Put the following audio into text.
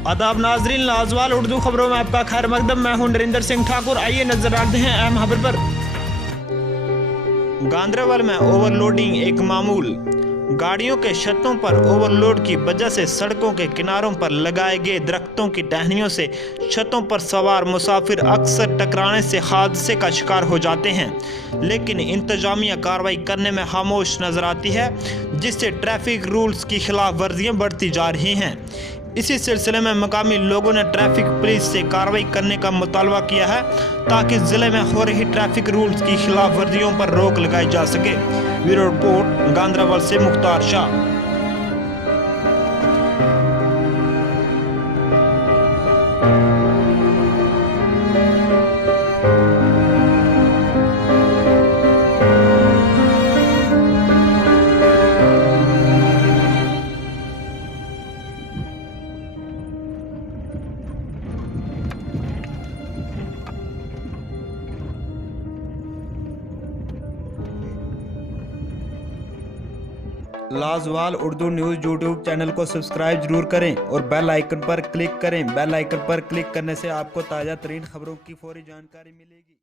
आदाब नाजरीन, लाजवाल उर्दू खबरों में आपका खैर मकदम। मैं हूं नरेंद्र सिंह ठाकुर। आइए नजर डालते हैं अहम खबर पर। गांदरबल में ओवरलोडिंग एक मामूल। गाड़ियों के छतों पर ओवरलोड की वजह से सड़कों के किनारों पर लगाए गए दरख्तों की टहनियों से छतों पर सवार मुसाफिर अक्सर टकराने से हादसे का शिकार हो जाते हैं, लेकिन इंतजामिया कार्रवाई करने में खामोश नजर आती है, जिससे ट्रैफिक रूल्स की खिलाफ वर्जियां बढ़ती जा रही हैं। इसी सिलसिले में मकामी लोगों ने ट्रैफिक पुलिस से कार्रवाई करने का मुतालबा किया है, ताकि जिले में हो रही ट्रैफिक रूल्स की खिलाफ वर्जियों पर रोक लगाई जा सके। ब्यूरो रिपोर्ट, गांदरबल से Mukhtar Shah. Lajawal Urdu news YouTube channel को सब्सक्राइब जरूर करें और बेल आइकन पर क्लिक करें। बेल आइकन पर क्लिक करने से आपको ताज़ा तरीन खबरों की फौरी जानकारी मिलेगी।